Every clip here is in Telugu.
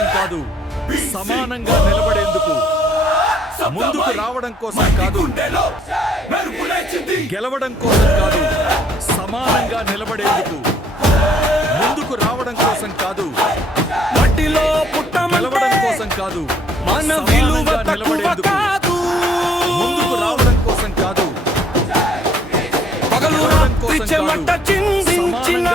కోసం కాదు, సమానంగా నిలబడేందుకు. ముందుకు రావడం కోసం కాదు, గెలవడం కోసం కాదు, సమానంగా నిలబడేందుకు. ముందుకు రావడం కోసం కాదు, మట్టిలో గెలవడం కోసం కాదు, మన విలువ నిలబడేందుకు. ముందుకు రావడం కోసం కాదు, పగలు రాత్రి చెమట చిందించిన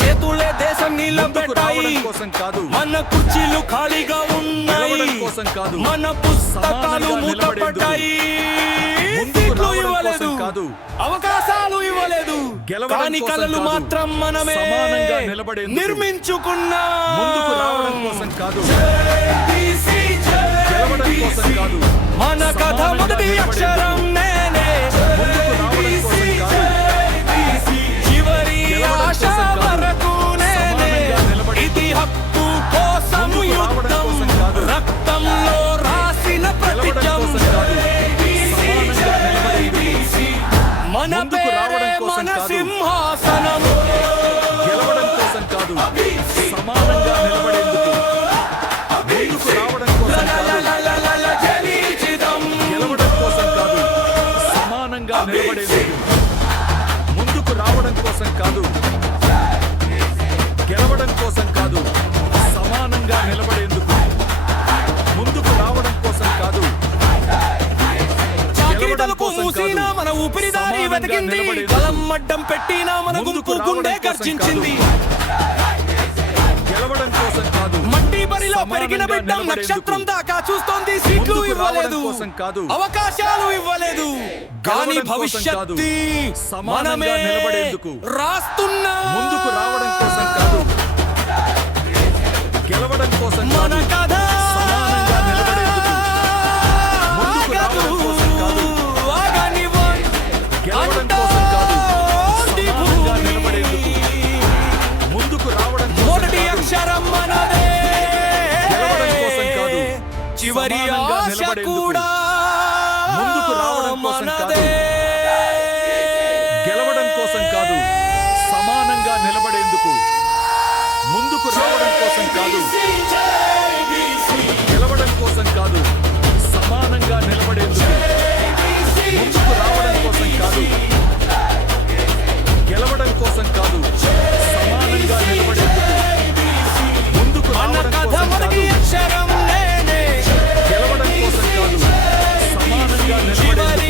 చేతులే దేశం నిలబెట్టాయి. కోసం కాదు, మన కుర్చీలు ఖాళీగా ఉన్నాయి, కోసం కాదు, మన పుస్తకాలు మూతపడ్డాయి. సీట్లు ఇవ్వలేదు, అవకాశాలు ఇవ్వలేదు, కానీ కలలు మాత్రం మనమే నిర్మించుకున్నాం. ముందుకు రావడం కోసం కాదు, గెలవడం కోసం కాదు, మన కథ మొదటి అక్షరం నేనే, ముందుకు రావడం కోసం కాదు, చివరి ఆశ వరకు నేనే. ఇది హక్కు కోసం యుద్ధం, రక్తంలో రాసిన ప్రతిజ్ఞం. మన పేరే మన సింహాసనం. గెలవడం కోసం కాదు, సమానంగా నిలబడేందుకు. ముందుకు రావడం కోసం కాదు, గెలవడం కోసం కాదు, సమానంగా నిలబడేందుకు. ముందుకు రావడం కోసం కాదు, గెలవడం కోసం కాదు, సమానంగా నిలబడేందుకు. ముందుకు రావడం కోసం కాదు, మూసినా మన ఊపిరిదారి వెతికింది, కలం అడ్డం పెట్టినా మన గుంపు గుండె గర్జించింది. గెలవడం కోసం కాదు, మట్టి బరిలో పెరిగిన బిడ్డ నక్షత్రం దాకా చూస్తోంది. సీట్లు ఇవ్వలేదు, అవకాశాలు ఇవ్వలేదు, కానీ భవిష్యత్తు మనమే రాస్తున్నా. ముందుకు రావడం కోసం కాదు, గెలవడం కోసం మన కథ సమానంగా నిలబడేందుకు. ముందుకు రావడం కోసం కాదు, గెలవడం కోసం కాదు, సమానంగా నిలబడేందుకు. ముందుకు రావడం మొదటి అక్షరం మనదే, గెలవడం కోసం కాదు, చివరి ఆశ కూడా ముందుకు రావడం కోసం కాదు, గెలవడం కోసం కాదు, సమానంగా నిలబడేందుకు. ముందుకు రావడం కోసం కాదు, గెలవడం కోసం కాదు, సమానంగా నిలబడేందుకు. ముందుకు రావడం కోసం కాదు, గెలవడం కోసం కాదు, సమానంగా నిలబడేందుకు. ముందుకు రావడం కోసం కాదు, గెలవడం కోసం కాదు, సమానంగా నిలబడేందుకు.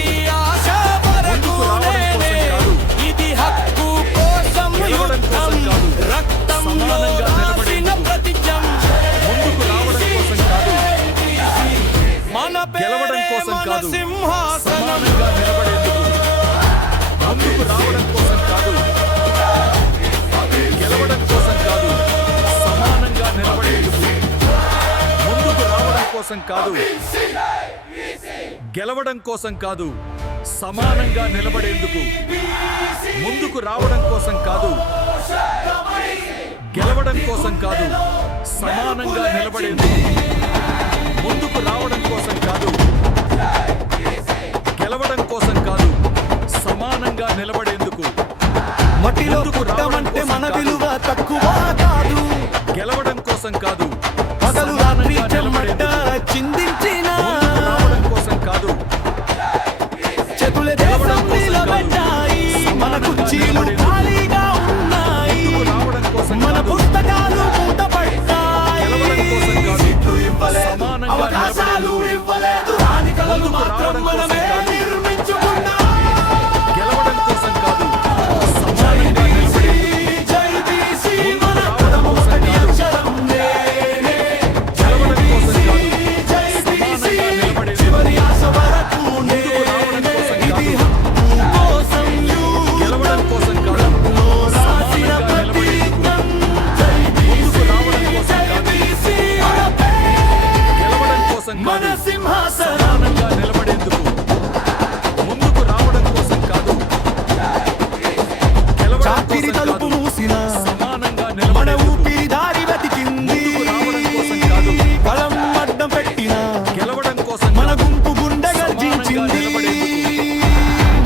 ముందుకు రావడం కోసం కాదు, ఇది హక్కు కోసం గెలవడం కోసం కాదు, రక్తంలో రాసిన ప్రతిజ్ఞం. ముందుకు రావడం కోసం కాదు, మన గెలవడం కోసం కాదు, సింహాసనం. సమానంగా నిలబడేందుకు. ముందుకు రావడం కోసం కాదు, గెలవడం కోసం కాదు, సమానంగా నిలబడేందుకు. ముందుకు రావడం కోసం కాదు, గెలవడం కోసం కాదు, సమానంగా నిలబడేందుకు. ముందుకు రావడం కోసం కాదు, గెలవడం కోసం కాదు, సమానంగా నిలబడేందుకు. ముందుకు రావడం కోసం కాదు, గెలవడం కోసం కాదు, సమానంగా నిలబడేందుకు. మట్టిలో పుట్టమంటే మన విలువ తక్కువ కాదు, గెలవడం కోసం కాదు, పగలు రాత్రి చెమట చిందించిన రావడం కోసం కాదు, చేతులే దేశం నిలబెట్టాయి. మన కుర్చీలు ఖాళీగా ఉన్నాయి, రావడం కోసం మన కాదు, పుస్తకాలు మూతపడ్డాయి. గెలవడం కోసం కాదు, సమానంగా అవకాశాలు ఇవ్వలేదు, రాని కలలు మాత్రం మనమే నిర్మించుకున్నాం. గెలవడం కోసం కాదు, సమానంగా నిలబడేందుకు. జై బీసీ మన రావడం కోసం కాదు, నేనే. గెలవడం కోసం కాదు, జై బీసీ సమానంగా నిలబడేందుకు. చివరి ఆశ వరకు రావడం నేనే. కోసం ఇది కాదు, హక్కు కోసం గెలవడం కోసం కాదు, రాసిన సమానంగా ప్రతిజ్ఞం. నిలబడేందుకు. జై ముందుకు రావడం కోసం కాదు, బీసీ గెలవడం కోసం మన కాదు, సింహాసనం. సమానంగా నిలబడేందుకు. ముందుకు రావడం కోసం కాదు, గెలవడం చాకిరి కోసం తలుపు కాదు, మూసిన సమానంగా మన నిలబడేందుకు. ఊపిరి దారి వెతికింది, రావడం కోసం కాదు, కలం అడ్డం పెట్టిన గెలవడం కోసం మన కాదు, గుంపు గుండె గర్జించింది.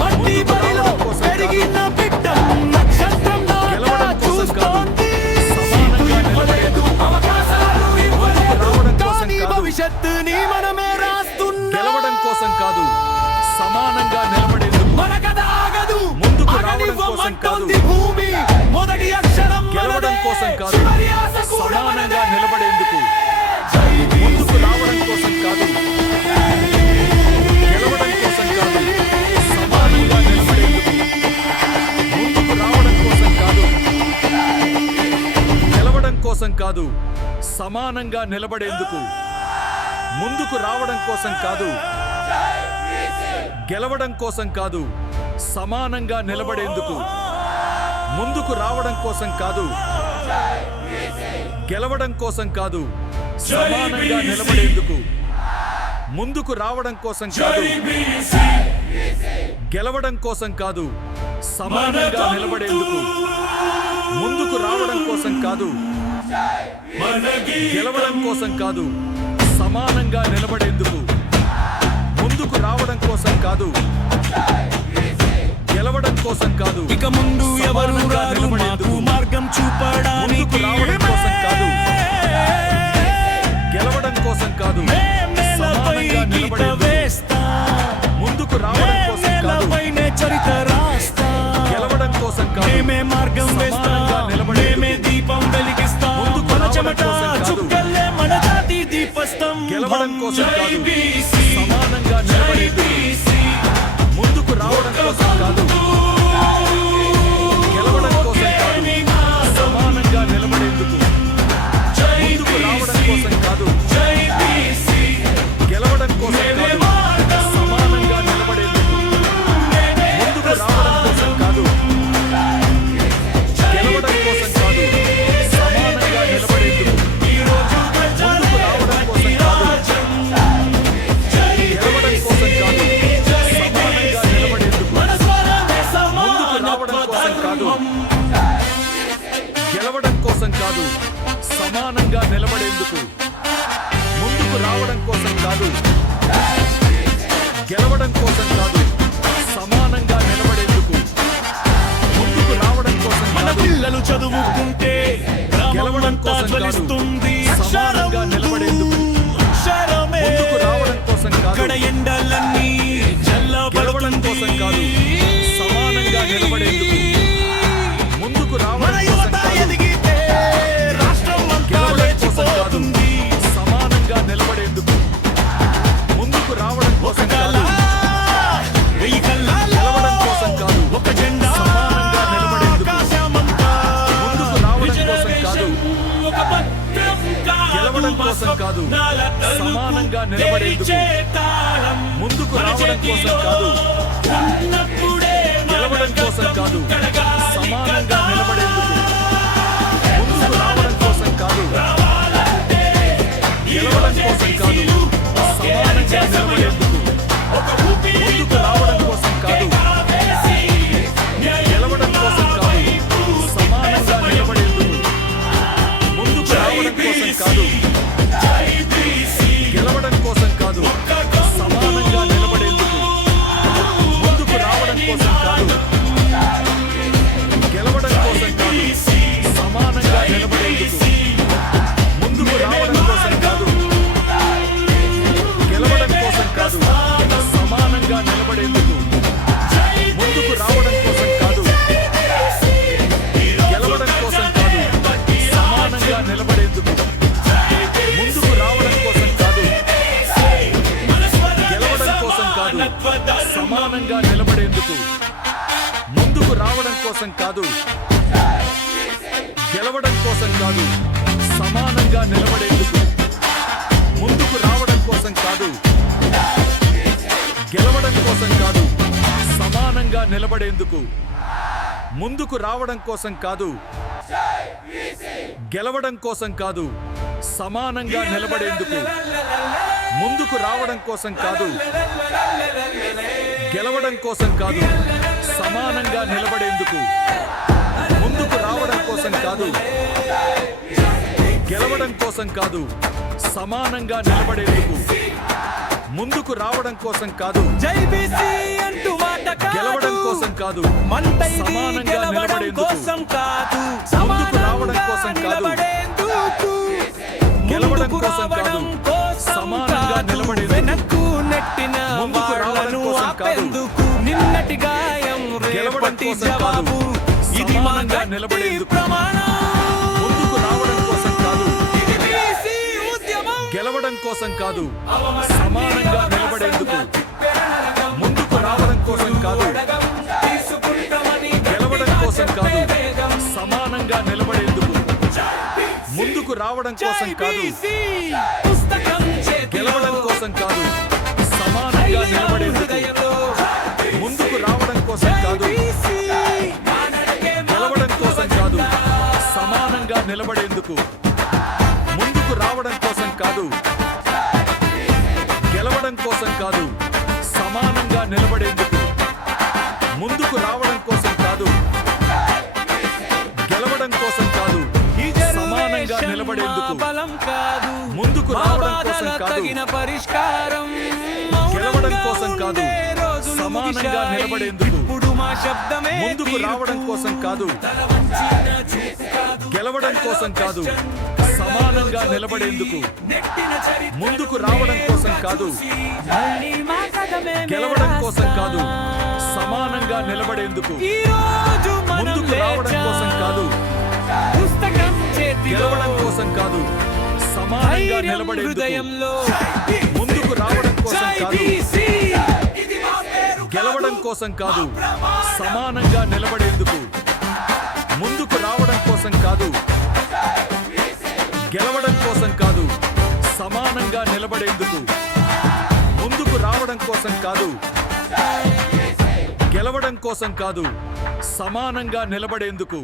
మట్టి బరిలో పెరిగిన బిడ్డ నక్షత్రం దాకా గెలవడం కోసం కాదు, చూస్తోంది. సమానంగా నిలబడేందుకు. అవకాశాలు ఇవ్వలేదు, కోసం కాదు, అంటోంది భూమి మొదటి అక్షరం గెలవడం కోసం కాదు, చివరి ఆశ కూడా సమానంగా మనదే. నిలబడేందుకు, ముందుకు రావడం కోసం కాదు, గెలవడం కోసం కాదు, సమానంగా నిలబడేందుకు, ముందుకు రావడం కోసం కాదు, గెలవడం కోసం కాదు, సమానంగా నిలబడేందుకు, ముందుకు రావడం కోసం కాదు, గెలవడం కోసం కాదు, సమానంగా నిలబడేందుకు, ముందుకు రావడం కోసం కాదు, గెలవడం కోసం కాదు, సమానంగా నిలబడేందుకు, ముందుకు రావడం కోసం కాదు, గెలవడం కోసం కాదు, సమానంగా నిలబడేందుకు, ముందుకు రావడం కోసం కాదు, గెలవడం కోసం కాదు, సమానంగా నిలబడేందుకు, ముందుకు రావడం కోసం కాదు, గెలవడం కోసం కాదు, ఇక ముందు ఎవరు సమానంగా రారు నిలబడేందుకు, మాకు మార్గం ముందుకు చూపడానికి రావడం కోసం కాదు, గెలవడం కోసం కాదు, మేమెల్లపై సమానంగా గీత నిలబడేందుకు, వేస్తాం ముందుకు రావడం కోసం కాదు, మేమెల్లపైనే చరిత రాస్తాం గెలవడం కోసం కాదు, మేమే మార్గం వేస్తాం సమానంగా నిలబడేందుకు, మేమే దీపం వెలిగిస్తాం ముందుకు మన రావడం చెమట కోసం కాదు, చుక్కల్లే మన జాతి దీపస్తంభం గెలవడం కోసం కాదు, JBC, సమానంగా నిలబడేందుకు, JBC, ముందుకు రావడం కోసం కాదు, గెలవడం కోసం కాదు, సమానంగా నిలబడేందుకు, ముందుకు రావడం కోసం కాదు, JBC, గెలవడం కోసం కాదు, సమానంగా నిలబడేందుకు, ముందుకు రావడం కోసం కాదు, గెలవడం కోసం కాదు, సమానంగా నిలబడేందుకు, ఈ రోజు ముందుకు రావడం కోసం కాదు, గెలవడం కోసం కాదు, సమానంగా నిలబడేందుకు, మన స్వరమే ముందుకు రావడం కోసం కాదు, గెలవడం కోసం కాదు, సమానంగా నిలబడేందుకు, ముందుకు రావడం కోసం కాదు, గెలవడం కోసం కాదు, సమానంగా నిలబడేందుకు, ముందుకు రావడం కోసం మన కాదు, పిల్లలు చదువుకుంటే గెలవడం గ్రామమంతా కోసం కాదు, జ్వలిస్తుంది సమానంగా నిలబడేందుకు, అక్షరమే ముందుకు రావడం కోసం కాదు, ఇక్కడ ఎండలన్నీ గెలవడం కోసం కాదు, సమానంగా నిలబడేందుకు, ముందుకు మన రావడం కోసం యువత కాదు, ఎదిగితే రాష్ట్రం అంతా గెలవడం కోసం కాదు, లేచిపోతుంది సమానంగా నిలబడేందుకు, ముందుకు రావడం ఒక కోసం కళ కాదు, వెయ్యి కళ్ళాల గెలవడం కోసం కాదు, ఒక జెండా సమానంగా నిలబడేందుకు, ఆకాశమంతా ముందుకు రావడం కోసం కాదు, ఒక పత్రం కాదు, గెలవడం కోసం కాదు, సమానంగా నిలబడేందుకు, ముందుకు రావడం కోసం కాదు, గెలవడం కోసం కాదు, సమానంగా నిలబడేందుకు, ముందుకు రావడం కోసం కాదు, గెలవడం కోసం కాదు, సమానంగా నిలబడేందుకు, ముందుకు రావడం కోసం కాదు, గెలవడం కోసం కాదు, సమానంగా నిలబడేందుకు, ముందుకు రావడం కోసం కాదు, గెలవడం కోసం కాదు, సమానంగా నిలబడేందుకు, ముందుకు రావడం కోసం కాదు, గెలవడం కోసం కాదు, సమానంగా నిలబడేందుకు, ముందుకు రావడం కోసం కాదు, గెలవడం కోసం కాదు, సమానంగా నిలబడేందుకు, ముందుకు రావడం కోసం కాదు, గెలవడం కోసం కాదు, సమానంగా నిలబడేందుకు, ముందుకు రావడం కోసం కాదు, గెలవడం కోసం కాదు, సమానంగా నిలబడేందుకు, ముందుకు రావడం కోసం కాదు, గెలవడం కోసం కాదు, సమానంగా నిలబడేందుకు, ముందుకు రావడం కోసం కాదు, గెలవడం కోసం కాదు, సమానంగా నిలబడేందుకు, ముందుకు రావడం కోసం కాదు, గెలవడం కోసం కాదు, సమానంగా నిలబడేందుకు, ముందుకు రావడం కోసం కాదు, గెలవడం కోసం కాదు, సమానంగా నిలబడేందుకు, ముందుకు రావడం కోసం కాదు, గెలవడం కోసం కాదు, సమానంగా నిలబడేందుకు, ముందుకు రావడం కోసం కాదు, JBC అంటూ మాట కాదు, గెలవడం కోసం కాదు, మంటై ఇది సమానంగా గెలవడం నిలబడేందుకు, కోసం కాదు, ముందుకు రావడం సమానంగా కోసం కాదు, నిలబడేందుకు, గెలవడం ముందుకు కోసం కాదు, రావడం కోసం సమానంగా కాదు, నిలబడేందుకు, వెనక్కు నెట్టిన ముందుకు రావడం వాళ్ళను కోసం కాదు, ఆపేందుకు, నిన్నటి గాయం గెలవడం గట్టి కోసం కాదు. జవాబు ఇది మా సమానంగా గట్టి నిలబడేందుకు. ప్రమాణం ముందుకు రావడం కోసం కాదు, ఇది బీసీ ఉద్యమం గెలవడం కోసం కాదు, సమానంగా నిలబడేందుకు. ముందుకు రావడం కోసం కాదు, గెలవడం కోసం కాదు, సమానంగా నిలబడేందుకు. ముందుకు రావడం కోసం కాదు, గెలవడం కోసం కాదు, సమానంగా నిలబడేందుకు. ముందుకు రావడం కోసం కాదు, గెలవడం కోసం కాదు, సమానంగా నిలబడేందుకు. ముందుకు రావడం కోసం కాదు, గెలవడం కోసం కాదు, సమానంగా నిలబడేందుకు. ముందుకు రావడం కోసం కాదు, గెలవడం కోసం కాదు, సమానంగా నిలబడేందుకు. బలం కాదు ముందుకు మా రావడం కోసం బాధల కాదు, తగిన పరిష్కారం గెలవడం కోసం కాదు, ఉండే రోజులు సమానంగా ముగిశాయి. నిలబడేందుకు. ఇప్పుడు మా శబ్దమే ముందుకు రావడం కోసం కాదు, గెలవడం కోసం కాదు, సమానంగా నిలబడేందుకు. ముందుకు రావడం కోసం కాదు, గెలవడం కోసం కాదు, సమానంగా నిలబడేందుకు. ముందుకు రావడం కోసం కాదు, గెలవడం కోసం కాదు, సమానంగా నిలబడేందుకు. ముందుకు రావడం కోసం కాదు, గెలవడం కోసం కాదు, సమానంగా నిలబడేందుకు. ముందుకు రావడం కోసం కాదు, గెలవడం కోసం కాదు, సమానంగా నిలబడేందుకు. ముందుకు రావడం కోసం కాదు, గెలవడం కోసం కాదు, సమానంగా నిలబడేందుకు.